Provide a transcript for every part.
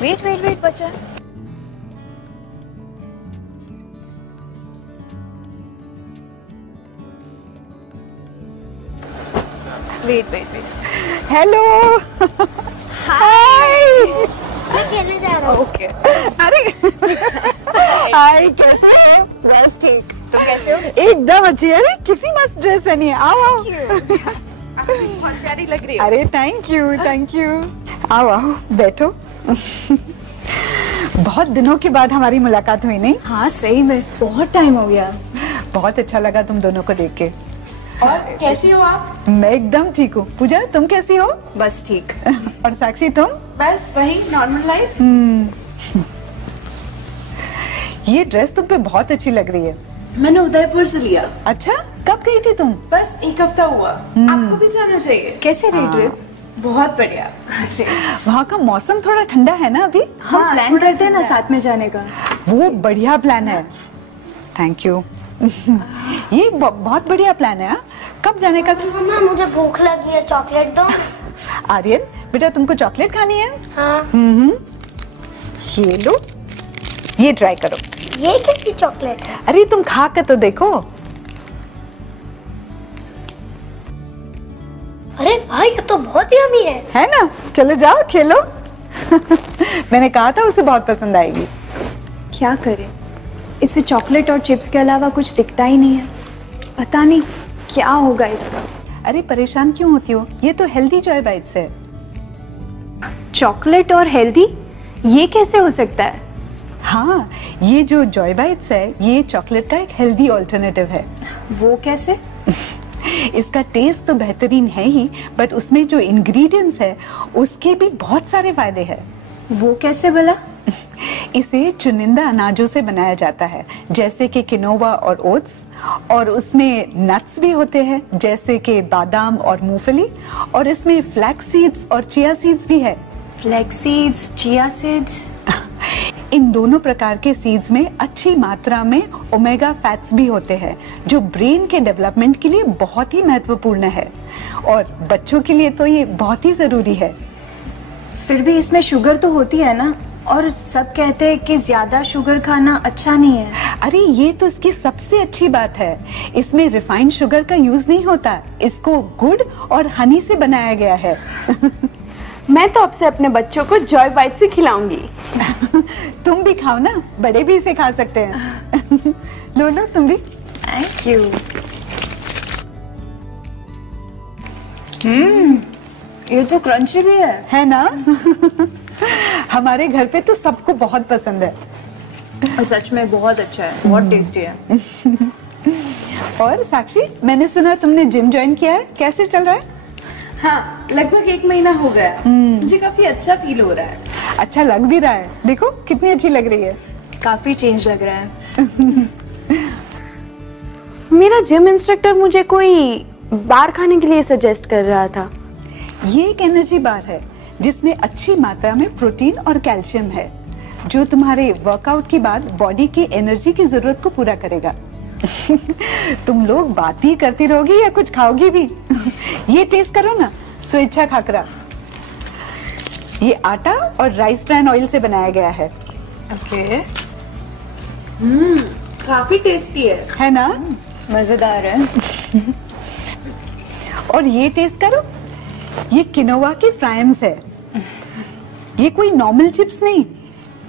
Wait wait wait बच्चा, wait wait wait. Hello. हाय। मैं खेलने जा रहा हूँ। ओके। अरे हाय, कैसे हो? बस ठीक। तुम कैसे हो? एकदम अच्छी। अरे कितनी मस्त ड्रेस पहनी है। आओ आओ। बहुत प्यारी लग रही है। अरे थैंक यू थैंक यू। आओ आओ बैठो। बहुत दिनों के बाद हमारी मुलाकात हुई नहीं? हाँ सही में बहुत टाइम हो गया। बहुत अच्छा लगा तुम दोनों को देख के। और कैसी हो आप? मैं एकदम ठीक हूँ। पूजा तुम कैसी हो? बस ठीक। और साक्षी तुम? बस वही नॉर्मल लाइफ। ये ड्रेस तुम पे बहुत अच्छी लग रही है। मैंने उदयपुर से लिया। अच्छा, कब गई थी तुम? बस एक हफ्ता हुआ। आपको भी जाना चाहिए। कैसे रही ट्रिप? बहुत बढ़िया। वहाँ का मौसम थोड़ा ठंडा है ना अभी? हम प्लान करते हैं ना साथ में जाने का। वो बढ़िया प्लान है। Thank you. ये बहुत बढ़िया प्लान है। कब जाने का? मम्मा मुझे भूख लगी है, चॉकलेट दो। आर्यन बेटा, तुमको चॉकलेट खानी है? हाँ। ये लो, ये ट्राई करो। ये कैसी चॉकलेट है? अरे तुम खा कर तो देखो। अरे वाह, ये तो बहुत यम्मी है ना? चलो जाओ खेलो। मैंने कहा था उसे बहुत पसंद आएगी। क्या करें, इसे चॉकलेट और चिप्स के अलावा कुछ दिखता ही नहीं है। पता नहीं क्या होगा इसका। अरे परेशान क्यों होती हो? ये तो हेल्दी जॉय बाइट्स है। चॉकलेट और हेल्दी, ये कैसे हो सकता है? हाँ, ये जो जॉय बाइट्स है ये चॉकलेट का एक हेल्दी ऑल्टरनेटिव है। वो कैसे? इसका टेस्ट तो बेहतरीन है ही, बट उसमें जो इंग्रेडिएंट्स है उसके भी बहुत सारे फायदे हैं। वो कैसे भला? इसे चुनिंदा अनाजों से बनाया जाता है, जैसे कि किनोवा और ओट्स, और उसमें नट्स भी होते हैं जैसे कि बादाम और मूंगफली, और इसमें फ्लैक्स सीड्स और चिया सीड्स भी है। Flax seeds, chia seeds? इन दोनों प्रकार के सीड्स में अच्छी मात्रा में ओमेगा फैट्स भी होते हैं जो ब्रेन के डेवलपमेंट के लिए बहुत ही महत्वपूर्ण है, और बच्चों के लिए तो ये बहुत ही जरूरी है। फिर भी इसमें शुगर तो होती है ना, और सब कहते हैं कि ज्यादा शुगर खाना अच्छा नहीं है। अरे ये तो इसकी सबसे अच्छी बात है, इसमें रिफाइंड शुगर का यूज नहीं होता, इसको गुड़ और हनी से बनाया गया है। मैं तो अब से अपने बच्चों को जॉय बाइट से खिलाऊंगी। तुम भी खाओ ना, बड़े भी इसे खा सकते हैं। लो लो तुम भी। Thank you. ये तो क्रंची भी है ना? हमारे घर पे तो सबको बहुत पसंद है। और सच में बहुत अच्छा है, बहुत टेस्टी है। और साक्षी, मैंने सुना तुमने जिम ज्वाइन किया है, कैसे चल रहा है? हाँ, लगभग 1 महीना हो गया। मुझे काफी अच्छा फील हो रहा है। अच्छा लग भी रहा है, देखो कितनी अच्छी लग रही है। काफी चेंज लग रहा है। मेरा जिम इंस्ट्रक्टर मुझे कोई बार खाने के लिए सजेस्ट कर रहा था। ये एक एनर्जी बार है जिसमें अच्छी मात्रा में प्रोटीन और कैल्शियम है, जो तुम्हारे वर्कआउट के बाद बॉडी की एनर्जी की जरूरत को पूरा करेगा। तुम लोग बात ही करती रहोगी या कुछ खाओगी भी? ये टेस्ट करो ना, स्वेच्छा खाकरा। ये आटा और राइस ब्रान ऑयल से बनाया गया है। ओके। काफी टेस्टी है ना? मजेदार है। और ये टेस्ट करो, ये किनोवा की फ्राइम्स है। ये कोई नॉर्मल चिप्स नहीं,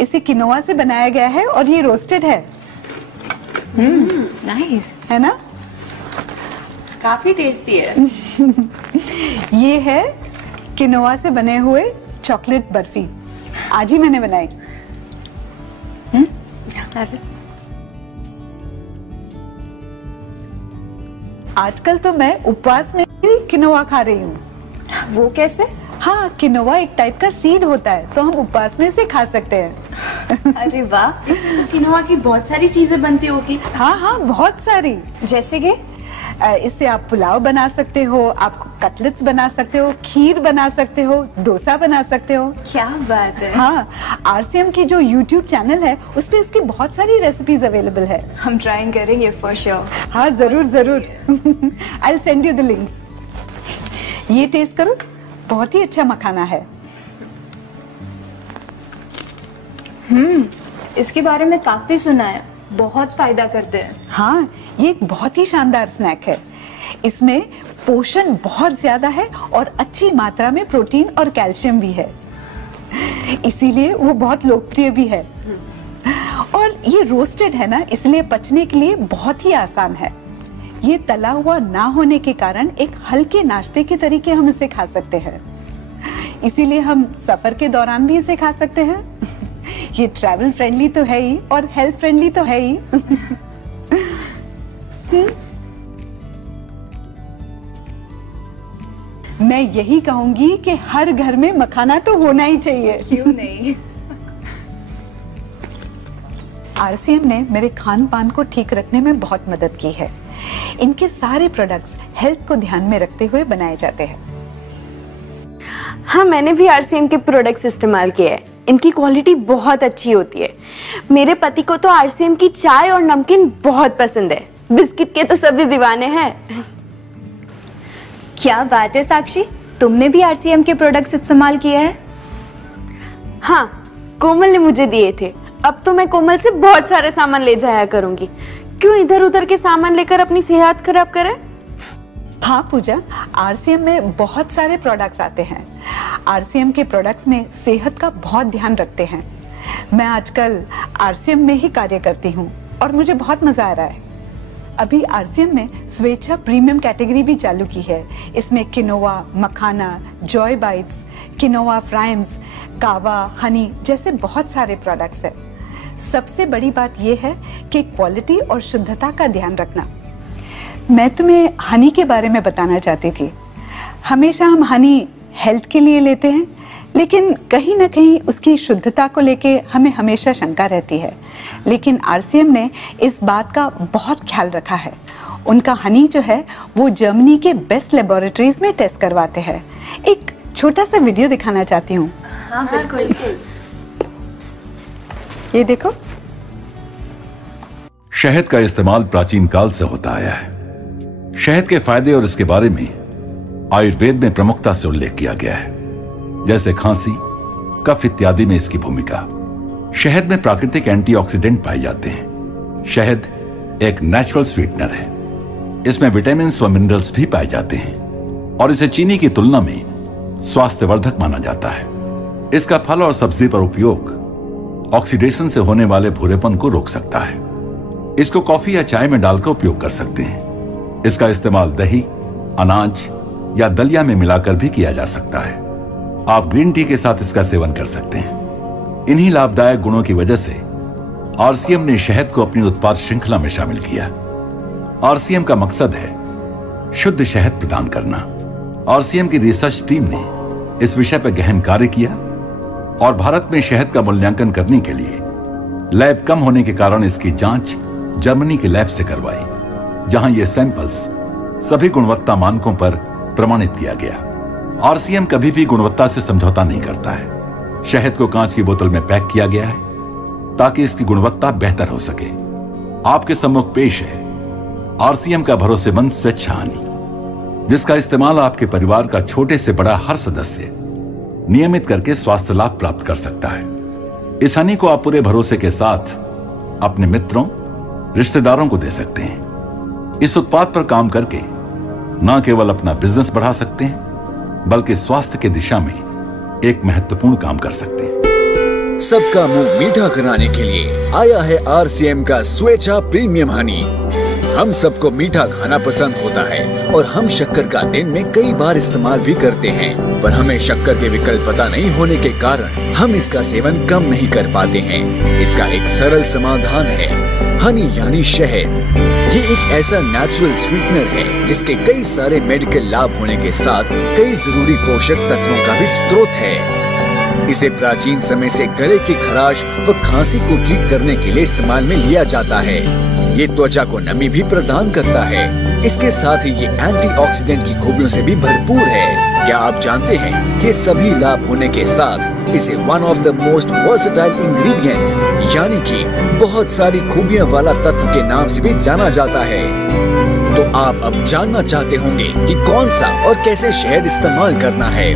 इसे किनोवा से बनाया गया है और ये रोस्टेड है। नाइस है ना? काफी टेस्टी है। ये है किनोवा से बने हुए चॉकलेट बर्फी, आज ही मैंने बनाई। आजकल तो मैं उपवास में भी किनोवा खा रही हूँ। वो कैसे? हाँ, किनोवा एक टाइप का सीड होता है, तो हम उपवास में इसे खा सकते हैं। अरे वाह, तो किनोवा की बहुत सारी चीजें बनती होगी। हाँ हाँ, बहुत सारी। जैसे कि इससे आप पुलाव बना सकते हो, आप कटलेट्स बना सकते हो, खीर बना सकते हो, डोसा बना सकते हो। क्या बात है। हाँ, RCM की जो YouTube चैनल है उस पे इसकी बहुत सारी रेसिपीज अवेलेबल है। हम ट्राई करेंगे फॉर श्योर। हाँ जरूर जरूर। I'll send you the links। ये टेस्ट करो, बहुत ही अच्छा मखाना है। इसके बारे में काफी सुना है, बहुत फायदा करते हैं। हाँ, ये एक बहुत ही शानदार स्नैक है। इसमें पोषण बहुत ज्यादा है और अच्छी मात्रा में प्रोटीन और कैल्शियम भी है, इसीलिए वो बहुत लोकप्रिय भी है। और ये रोस्टेड है ना, इसलिए पचने के लिए बहुत ही आसान है। ये तला हुआ ना होने के कारण एक हल्के नाश्ते के तरीके हम इसे खा सकते हैं, इसीलिए हम सफर के दौरान भी इसे खा सकते हैं। ये ट्रैवल फ्रेंडली तो है ही और हेल्थ फ्रेंडली तो है ही। मैं यही कहूंगी कि हर घर में मखाना तो होना ही चाहिए। क्यों नहीं? आरसीएम ने मेरे खान पान को ठीक रखने में बहुत मदद की है। इनके सारे प्रोडक्ट्स हेल्थ को ध्यान में रखते हुए बनाए जाते हैं। हाँ, मैंने भी आरसीएम के प्रोडक्ट्स इस्तेमाल किए हैं। इनकी क्वालिटी बहुत अच्छी होती है। मेरे पति को तो आरसीएम की चाय और नमकीन बहुत पसंद है। बिस्किट के तो सभी दीवाने हैं। क्या बात है साक्षी, तुमने भी आरसीएम के प्रोडक्ट्स इस्तेमाल किए हैं? हाँ, कोमल ने मुझे दिए थे। अब तो मैं कोमल से बहुत सारे सामान ले जाया करूंगी। क्यों इधर उधर के सामान लेकर अपनी सेहत खराब करें? हाँ पूजा, आरसीएम में बहुत सारे प्रोडक्ट्स आते हैं। आरसीएम के प्रोडक्ट्स में सेहत का बहुत ध्यान रखते हैं। मैं आजकल आरसीएम में ही कार्य करती हूँ और मुझे बहुत मजा आ रहा है। अभी आरसीएम में स्वेच्छा प्रीमियम कैटेगरी भी चालू की है। इसमें किनोवा, मखाना, जॉय बाइट्स, किनोवा फ्राइम्स, कावा, हनी जैसे बहुत सारे प्रोडक्ट्स हैं। सबसे बड़ी बात यह है कि क्वालिटी और शुद्धता का ध्यान रखना। मैं तुम्हें हनी के बारे में बताना चाहती थी। हमेशा हम हनी हेल्थ के लिए लेते हैं, लेकिन कहीं ना कहीं उसकी शुद्धता को लेके हमें हमेशा शंका रहती है। लेकिन आरसीएम ने इस बात का बहुत ख्याल रखा है। उनका हनी जो है वो जर्मनी के बेस्ट लेबोरेटरीज में टेस्ट करवाते हैं। एक छोटा सा वीडियो दिखाना चाहती हूँ। हाँ बिल्कुल। ये देखो। शहद का इस्तेमाल प्राचीन काल से होता आया है। शहद के फायदे और इसके बारे में आयुर्वेद में प्रमुखता से उल्लेख किया गया है, जैसे खांसी, कफ इत्यादि में इसकी भूमिका। शहद में प्राकृतिक एंटीऑक्सीडेंट पाए जाते हैं। शहद एक नेचुरल स्वीटनर है। इसमें विटामिन व मिनरल्स भी पाए जाते हैं और इसे चीनी की तुलना में स्वास्थ्यवर्धक माना जाता है। इसका फल और सब्जी पर उपयोग ऑक्सीडेशन से होने वाले भूरेपन को रोक सकता है। इसको कॉफी या चाय में डालकर उपयोग कर सकते हैं। इसका इस्तेमाल दही, अनाज या दलिया में मिलाकर भी किया जा सकता है। आप ग्रीन टी के साथ इसका सेवन कर सकते हैं। इन्हीं लाभदायक गुणों की वजह से आरसीएम ने शहद को अपनी उत्पाद श्रृंखला में शामिल किया। आरसीएम का मकसद है शुद्ध शहद प्रदान करना। आरसीएम की रिसर्च टीम ने इस विषय पर गहन कार्य किया और भारत में शहद का मूल्यांकन करने के लिए लैब कम होने के कारण इसकी जांच जर्मनी के लैब से करवाई, जहां ये सैंपल्स सभी गुणवत्ता मानकों पर प्रमाणित किया गया। आरसीएम कभी भी गुणवत्ता से समझौता नहीं करता है। शहद को कांच की बोतल में पैक किया गया है ताकि इसकी गुणवत्ता बेहतर हो सके। आपके सम्मुख पेश है आरसीएम का भरोसेमंद स्वेच्छा हनी, जिसका इस्तेमाल आपके परिवार का छोटे से बड़ा हर सदस्य नियमित करके स्वास्थ्य लाभ प्राप्त कर सकता है। इस हनी को आप पूरे भरोसे के साथ अपने मित्रों, रिश्तेदारों को दे सकते हैं। इस उत्पाद पर काम करके न केवल अपना बिजनेस बढ़ा सकते हैं, बल्कि स्वास्थ्य की दिशा में एक महत्वपूर्ण काम कर सकते हैं। सबका मुंह मीठा कराने के लिए आया है आरसीएम का स्वेच्छा प्रीमियम हनी। हम सबको मीठा खाना पसंद होता है और हम शक्कर का दिन में कई बार इस्तेमाल भी करते हैं, पर हमें शक्कर के विकल्प पता नहीं होने के कारण हम इसका सेवन कम नहीं कर पाते हैं। इसका एक सरल समाधान है हनी यानी शहद। ये एक ऐसा नेचुरल स्वीटनर है जिसके कई सारे मेडिकल लाभ होने के साथ कई जरूरी पोषक तत्वों का भी स्रोत है। इसे प्राचीन समय से गले की खराश व खांसी को ठीक करने के लिए इस्तेमाल में लिया जाता है। ये त्वचा को नमी भी प्रदान करता है। इसके साथ ही ये एंटीऑक्सीडेंट की खूबियों से भी भरपूर है। क्या आप जानते हैं कि सभी लाभ होने के साथ इसे one of the most versatile ingredients यानी कि बहुत सारी खूबियों वाला तत्व के नाम से भी जाना जाता है। तो आप अब जानना चाहते होंगे कि कौन सा और कैसे शहद इस्तेमाल करना है।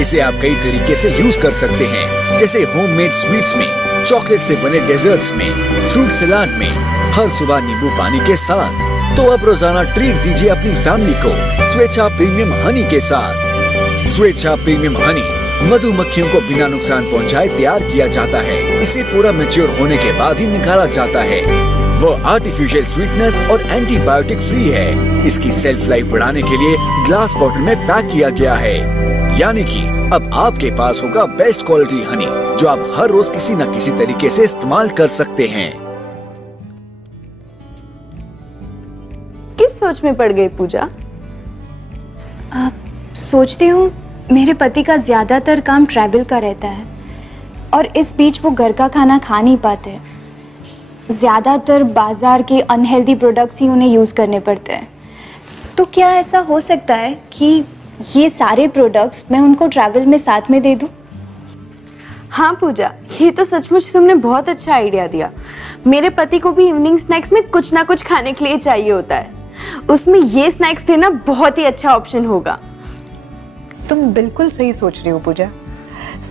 इसे आप कई तरीके से यूज कर सकते हैं, जैसे होममेड स्वीट्स में, चॉकलेट से बने डेजर्ट्स में, फ्रूट सलाद में, हर सुबह नींबू पानी के साथ। तो अब रोजाना ट्रीट दीजिए अपनी फैमिली को स्वेच्छा प्रीमियम हनी के साथ। स्वेच्छा प्रीमियम हनी मधुमक्खियों को बिना नुकसान पहुंचाए तैयार किया जाता है। इसे पूरा मैच्योर होने के बाद ही निकाला जाता है। वो आर्टिफिशियल स्वीटनर और एंटीबायोटिक फ्री है। इसकी सेल्फ लाइफ बढ़ाने के लिए ग्लास बॉटल में पैक किया गया है। यानी कि अब आपके पास होगा बेस्ट क्वालिटी हनी, जो आप हर रोज किसी न किसी तरीके से इस्तेमाल कर सकते हैं। किस सोच में पड़ गई पूजा? सोचती हूँ मेरे पति का ज़्यादातर काम ट्रैवल का रहता है और इस बीच वो घर का खाना खा नहीं पाते। ज़्यादातर बाज़ार के अनहेल्दी प्रोडक्ट्स ही उन्हें यूज़ करने पड़ते हैं। तो क्या ऐसा हो सकता है कि ये सारे प्रोडक्ट्स मैं उनको ट्रैवल में साथ में दे दूँ? हाँ पूजा, ये तो सचमुच तुमने बहुत अच्छा आइडिया दिया। मेरे पति को भी इवनिंग स्नैक्स में कुछ ना कुछ खाने के लिए चाहिए होता है। उसमें ये स्नैक्स देना बहुत ही अच्छा ऑप्शन होगा। तुम बिल्कुल सही सोच रही हो पूजा।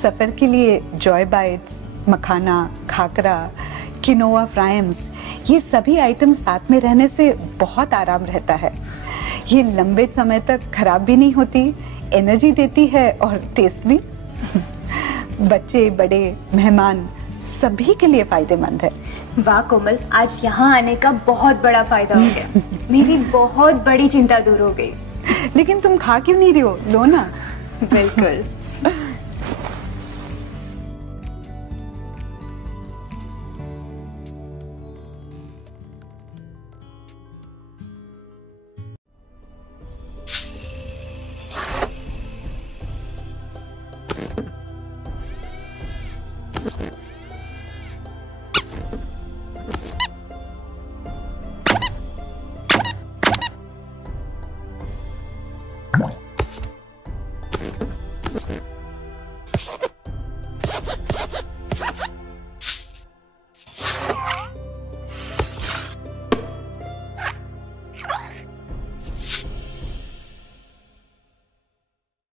सफर के लिए जॉय बाइट्स, मखाना, खाकरा, किनोआ फ्राइम्स, ये सभी आइटम साथ में रहने से बहुत आराम रहता है। ये लंबे समय तक खराब भी नहीं होती, एनर्जी देती है और टेस्ट भी। बच्चे, बड़े, मेहमान सभी के लिए फायदेमंद है। वाह कोमल, आज यहाँ आने का बहुत बड़ा फायदा हो गया। मेरी बहुत बड़ी चिंता दूर हो गई। लेकिन तुम खा क्यों नहीं रही हो? लो ना। बिल्कुल।